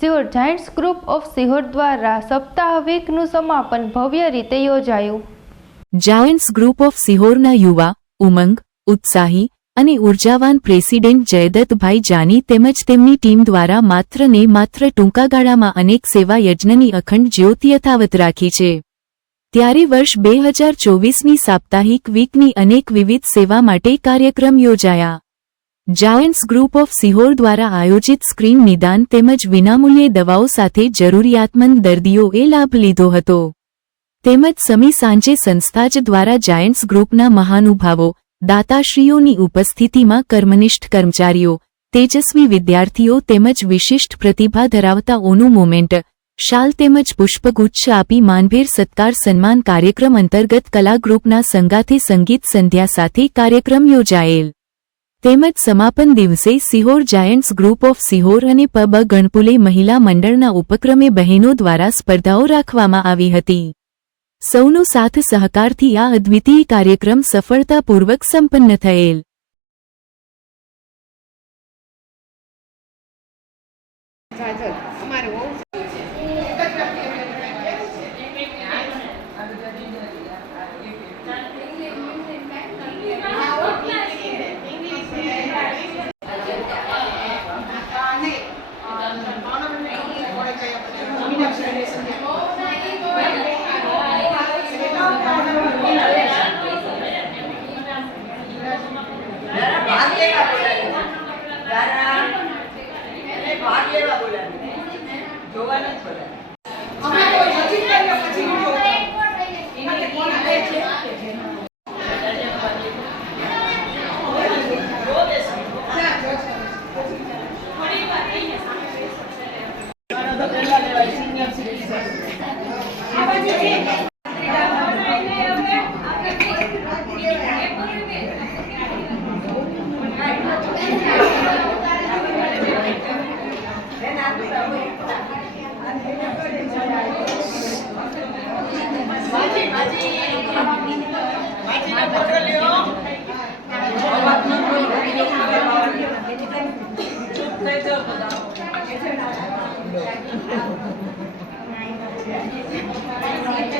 Sihor giants group of Sihor દ્વારા સપ્તાહ વીકનું સમાપન ભવ્ય રીતે યોજાયું. જાયન્ટ્સ ગ્રુપ ઓફ સિહોરના યુવા, ઉમંગ, ઉત્સાહી અને ઉર્જાવાન પ્રેસિડેન્ટ જયદત્તભાઈ જાની તેમજ તેમની ટીમ દ્વારા માત્ર ને માત્ર ટૂંકા ગાળામાં અનેક સેવા યજ્ઞની અખંડ જ્યોતિ યથાવત રાખી છે. ત્યારે વર્ષ બે હજાર ચોવીસની સાપ્તાહિક વીકની અનેક વિવિધ સેવા માટે કાર્યક્રમ યોજાયા. જાયન્ટ્સ ગ્રુપ ઓફ સિહોર દ્વારા આયોજિત સ્ક્રીન નિદાન તેમજ વિનામૂલ્યે દવાઓ સાથે જરૂરિયાતમંદ દર્દીઓએ લાભ લીધો હતો. તેમજ સમી સાંજે સંસ્થા જ દ્વારા જાયન્ટ્સ ગ્રુપના મહાનુભાવો, દાતાશ્રીઓની ઉપસ્થિતિમાં કર્મનિષ્ઠ કર્મચારીઓ, તેજસ્વી વિદ્યાર્થીઓ તેમજ વિશિષ્ટ પ્રતિભા ધરાવતાઓનું મોમેન્ટ, શાલ તેમજ પુષ્પગુચ્છ આપી માનભેર સત્કાર સન્માન કાર્યક્રમ અંતર્ગત કલા ગ્રુપના સંગાથે સંગીત સંધ્યા સાથે કાર્યક્રમ યોજાયેલ. તેમજ સમાપન દિવસે Sihor giants group of Sihor અને પબ ગણપુલે મહિલા મંડળના ઉપક્રમે બહેનો દ્વારા સ્પર્ધાઓ રાખવામાં આવી હતી. સૌનો સાથ સહકારથી આ અદ્વિતીય કાર્યક્રમ સફળતાપૂર્વક સંપન્ન થયેલ.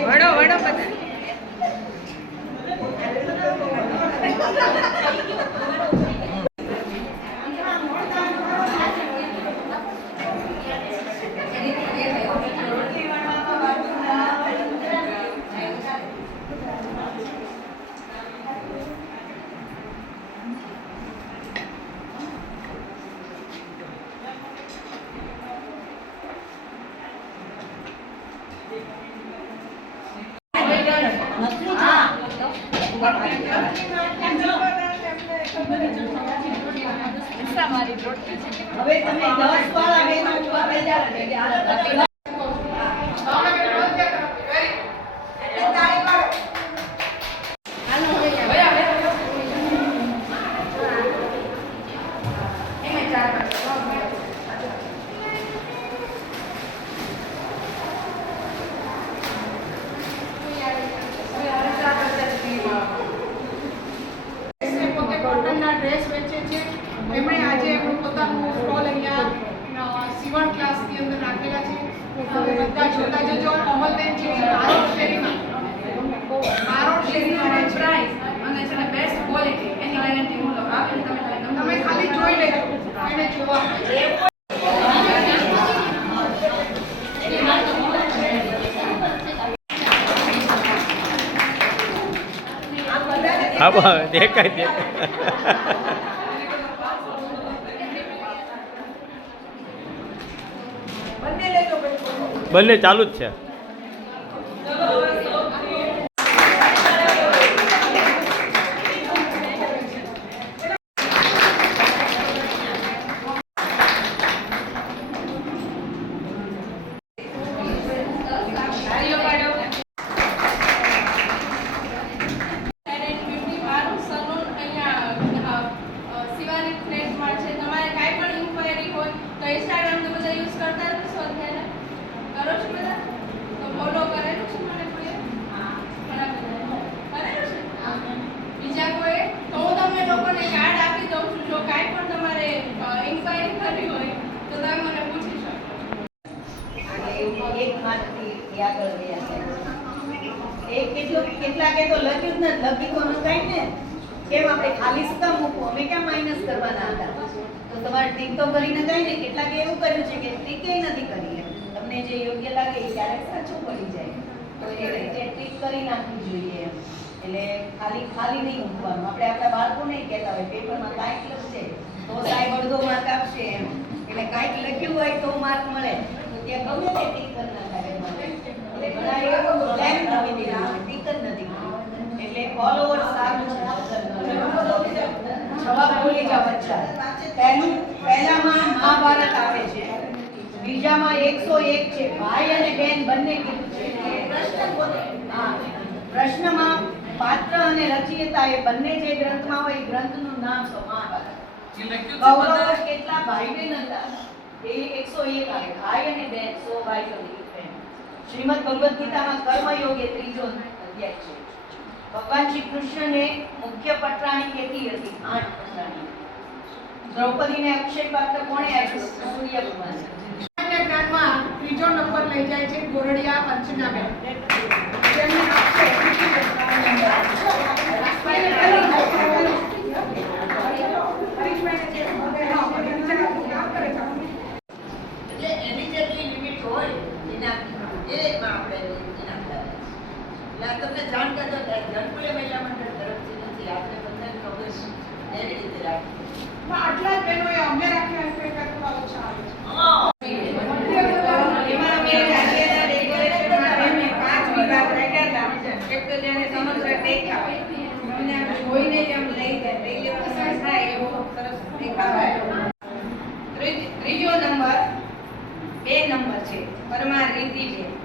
વડો વડો બધા તમે ખાલી ગમતું તમે ખાલી જોઈ લેજો એને જોવા હા દેખાય દેખાય બંને ચાલુ જ છે તાળીઓ પાડો મારું સલૂન અહીંયા શિવાની ફ્લેટમાં છે તમારે કાંઈ પણ ઇન્ક્વાયરી હોય તો ઇન્સ્ટાગ્રામ તો બધા યુઝ કરતા જ છો અત્યારે કરો છો બધા તો ફોલો કરેલું છે મને કોઈએ ઘણા બધા કરેલું છે બીજા કોઈ તો હું તમને લોકોને કાર્ડ આપી દઉં છું જો કાંઈ પણ તમારે ઇન્ક્વાયરી કેટલું આપણે ટીક તો કરી નખાય ને કેટલાકે એવું કર્યું છે કે નથી કરી. તમને જે યોગ્ય લાગે એ સાચું પડી જાય. તો એ કરી નાખવી જોઈએ એમ. એટલે ખાલી ખાલી નહીં મૂકવાનું. આપણે આપણા બાળકોને કહેતા હોય પેપરમાં કાંઈક લખશે. તો સાહેબ અડધો માર્ક આપશે એટલે કાંઈક લખ્યું હોય તો માર્ક મળે. તો ત્યાં ગમે તે ટીક કરી દીધા ટીક જ નથી. એટલે ઓલ ઓવર સારું જવાબ ભૂલી ગયા બચ્ચા. પહેલું, પહેલામાં મહાભારત આવે છે. બીજામાં એકસો એક છે. ભાઈ અને બેન બંને કીધું છે. હા. પ્રશ્નમાં પાત્ર અને રચયિતા એ બંને જે ગ્રંથમાં હોય એ ગ્રંથનું નામ તો મહાભારત. કૌરવો કેટલા ભાઈ બહેન હતા. એ એકસો એક આવે. ભાઈ અને બેન સો ભાઈ તો બહેન શ્રીમદ ભગવદ્ ગીતામાં કર્મયોગ એ ત્રીજો અધ્યાય છે. ભગવાન શ્રી કૃષ્ણને મુખ્ય પટરાણી કેતી હતી આઠ પટરાણી. દ્રૌપદીને અક્ષય પાત્ર કોણે આપ્યું? સૂર્ય ભગવાન જ્ઞાનમાં ત્રીજો નંબર લઈ જાય છે ગોરડિયા અંચનાબેન જેમને આપશે એટલે એની જેટલી લિમિટ હોય એના એમાં આપણે એના એટલે આ તમને જાણ કરજો કે ધનકુલે મહિલા મંડળ તરફથી નથી આપણે બધાને ખબર છે એવી રીતે રાખી પણ આટલા જ બહેનોએ અમે રાખ્યા છે કે થોડા ઓછા આવે છે એમાં અમે રાજ્યના ડેકોરેશનમાં અમે પાંચ વિભાગ રાખ્યા હતા એક તો જેને સમગ્ર દેખાવ અમને આમ જોઈને જ લઈ જાય? લઈ થાય એવો સરસ દેખાવ ત્રીજો નંબર, બે નંબર છે. પરમાર રીતિ બે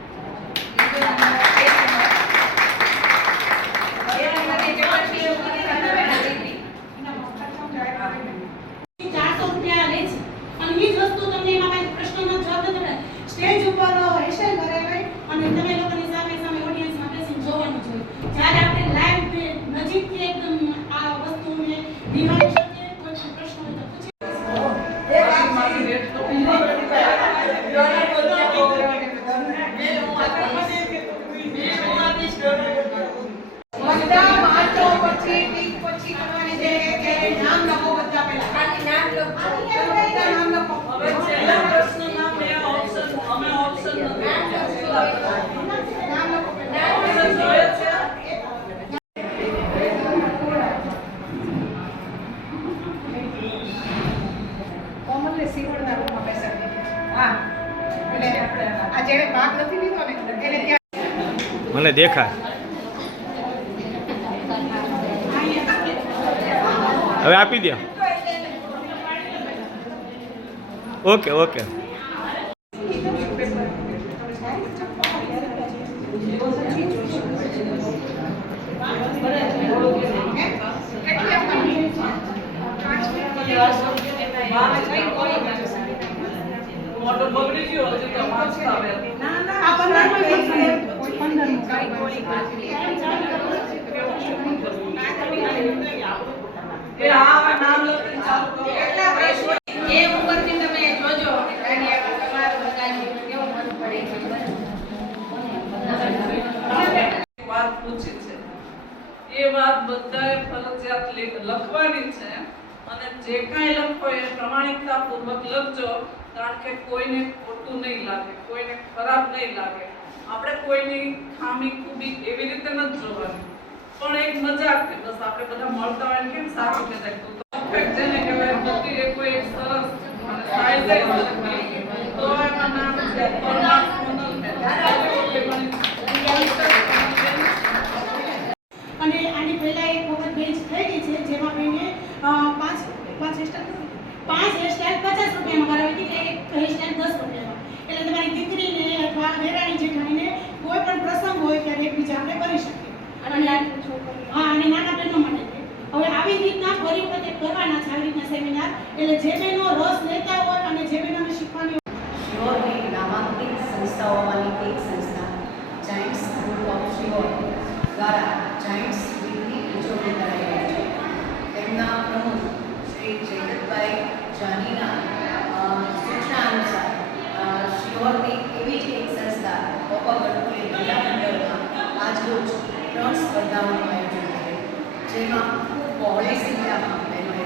ત્યાં મને દેખાય હવે આપી દો ઓકે ઓકે કેટલી આપવાની પાંચ વાત પૂછી છે. એ વાત બધાએ ફરજિયાત લખવાની છે અને જે કાંઈ લખો એ પ્રમાણિકતા પૂર્વક લખજો, કારણ કોઈને ખોટું નહીં લાગે, કોઈને ખરાબ નહીં લાગે. આપણે કોઈની ખામી, ખૂબી એવી રીતે નથી જોવાની. પણ એક મજાક કે બસ આપણે બધા મળતા હોય કેમ સારું કહેતા તું તો પરફેક્ટ જેને કહેવાય, બધી એક કોઈ એક સરસ અને સાઈઝ તો એમાં નામ છે આની પહેલા એક વખત બેન્ચ થઈ ગઈ છે, જેમાં પાંચ પાંચ પાંચ હેરસ્ટાઈલ પચાસ રૂપિયામાં કરાવી હતી, એક હેરસ્ટાઈલ દસ રૂપિયામાં. એટલે તમારી દીકરીને અથવા દેરાણી જેઠાણીને કોઈ પણ પ્રસંગ ત્યારે આપણે કરી શકીએ. અને હા અને નાના બહેનો માટે. હવે આવી રીતના ફરી વખતે કરવાના છે આવી રીતના સેમિનાર. એટલે જે બહેનો રસ લેતા હોય અને જે બહેનોને શીખવાની શિહોરની નામાંકિત સંસ્થાઓમાંની એક સંસ્થા જાયન્ટ્સ ગ્રુપ ઓફ શ્યોર દ્વારા જાયન્ટ્સ વીકની ઉજવણી કરાઈ છે. તેમના પ્રમુખ શ્રી જયદત્તભાઈ જાનીના અ, સૂચના અનુસાર અ, શિહોરની એવી જ એક સંસ્થા પોપઅપ કરેલું જેમાં ખૂબ બહોળી સંખ્યામાં બહેનોએ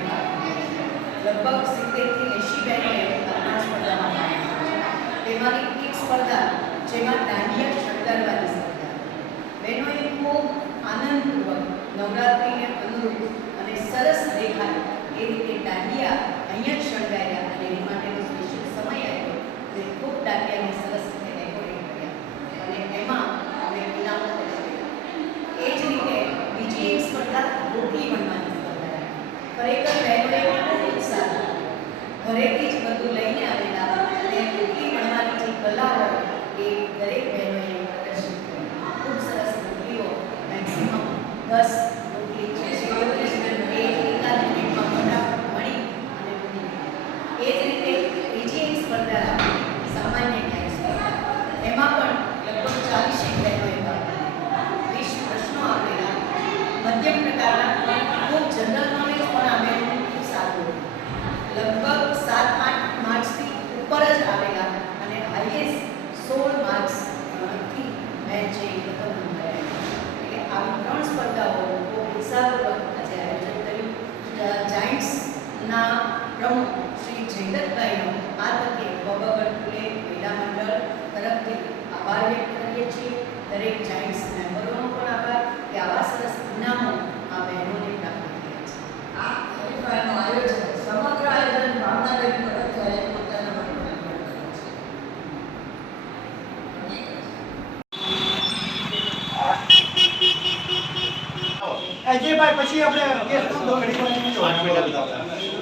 લગભગ સિત્તેરથી એંશી બહેનોએ સ્પર્ધામાં ભાગ લીધો એક સ્પર્ધા જેમાં દાંડિયા શણગારવાની સ્પર્ધા. બહેનોએ ખૂબ આનંદપૂર્વક નવરાત્રિને અનુરૂપ અને સરસ દેખાય એ રીતે દાંડિયા અહીંયા જ શણગાર્યા અને એ માટેનો સ્પેશિયલ સમય આવ્યો તે ખૂબ દાંડિયાને સરસ રીતે અને એમાં અમે ઇનામો. એ જ રીતે બીજી સ્પર્ધા રોટલી બનવાની સ્પર્ધા રાખી ખરેખર બહેનોએ ખૂબ ઉત્સાહ. ઘરેથી જ બધું લઈને આવેલા અને રોટલી વણવાની જે એ દરેક બહેનોએ પ્રદર્શિત કરી ખૂબ સરસ રોટલીઓ મેક્સિમમ દસ રોટલી છે એ એકાદ મિનિટમાં ફટાફટ વણી અને મૂકી દીધી. એ જ રીતે બીજી એક સ્પર્ધા રાખી સામાન્ય ન્યાય સ્પર્ધા એમાં પણ લગભગ ચાલીસેક બહેનોએ ભાગ લીધો વીસ પ્રશ્નો આપેલા મધ્યમ પ્રકારના ખૂબ જનરલ નોલેજ પણ આ બહેનોનું ખૂબ સારું હતું લગભગ સાત આઠ માર્ક્સથી ઉપર જ આવેલા અને હાઈએસ્ટ સોળ માર્ક્સથી મેં જે પ્રથમ નંબર આવ્યો એટલે આવી ત્રણ સ્પર્ધાઓ ખૂબ ઉત્સાહપૂર્વક આજે આયોજન કર્યું જાઇન્ટ્સના પ્રમુખ શ્રી જયદત્તભાઈનો આ તકે વબગઢ ફૂલે મહિલા મંડળ તરફથી આભાર વ્યક્ત કરીએ છીએ. દરેક જાઇન્ટ્સ મેમ્બરોનો પણ આભાર કે આવા સરસ ઇનામો આ બહેનોને પ્રાપ્ત થયા છે. આ હરીફાઈનું આયોજન સમગ્ર આયોજન ભાવનગર કરે છે. અજયભાઈ પછી આપણે કેસ નોંધો ઘડી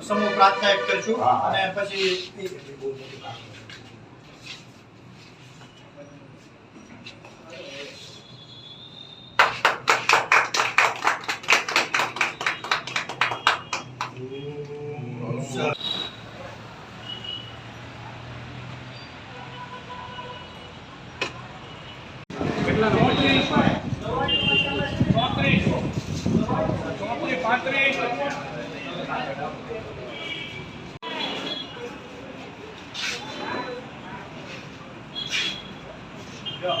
સમૂહ પ્રાર્થના એક કરશું અને પછી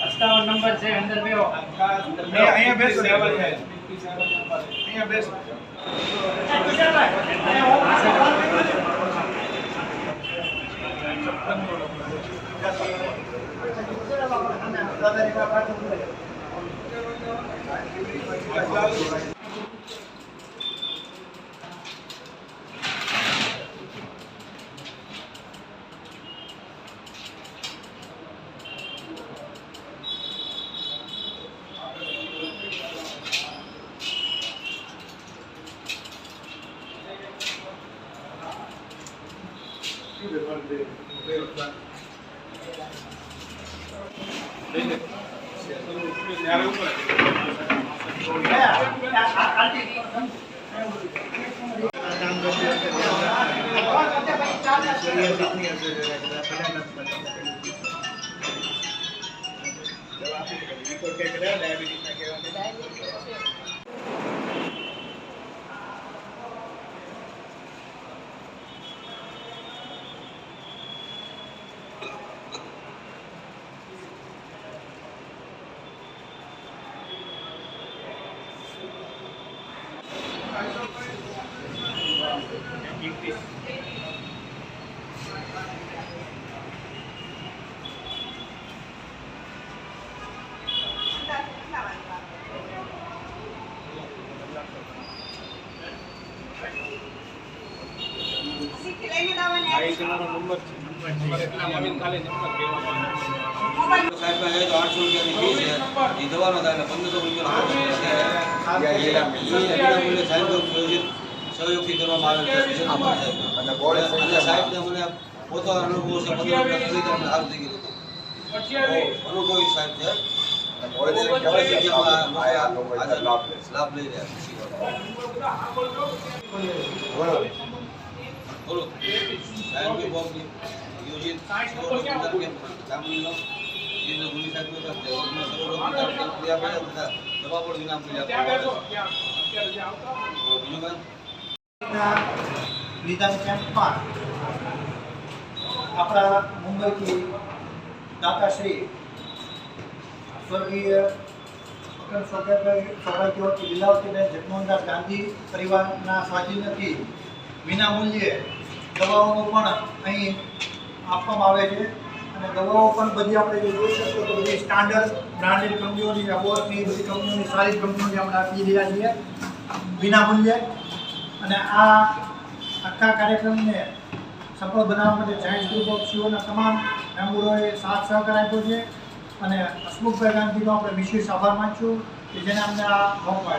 અઠાવન નંબર છે અંદર બેહો અહીંયા બેસો અહીંયા બેસો. સાહેબ પાસે તો આઠસો રૂપિયાની ફી છે એ દવાનો થાય પંદરસો સહયોગથી કરવામાં આવે છે અને અનુભવ છે થઈ ગયું અનુભવી સાહેબ છે લાભ લઈ રહ્યા બોલો. સાહેબ આપણા મુંબઈથી દાતાશ્રી સ્વર્ગીય પરિવારના સ્વાધીનથી વિના મૂલ્યે દવાઓનું પણ અહીં આપવામાં આવે છે. અને દવાઓ પણ બધી આપણે જે જોઈ શકીએ તો બધી સ્ટાન્ડર્ડ બ્રાન્ડેડ કંપનીઓની અબોટની બધી કંપનીઓની સારી કંપનીઓની આપણે આપી રહ્યા છીએ. વિના મૂલ્યે. અને આ આખા કાર્યક્રમને સફળ બનાવવા માટે સાયન્સ ગ્રુપ ઓફ સીઓના તમામ મેમ્બરોએ સાથ સહકાર આપ્યો છે. અને હસમુખભાઈ ગાંધીનો આપણે વિશેષ આભાર માનશું કે જેને અમને આ મોકો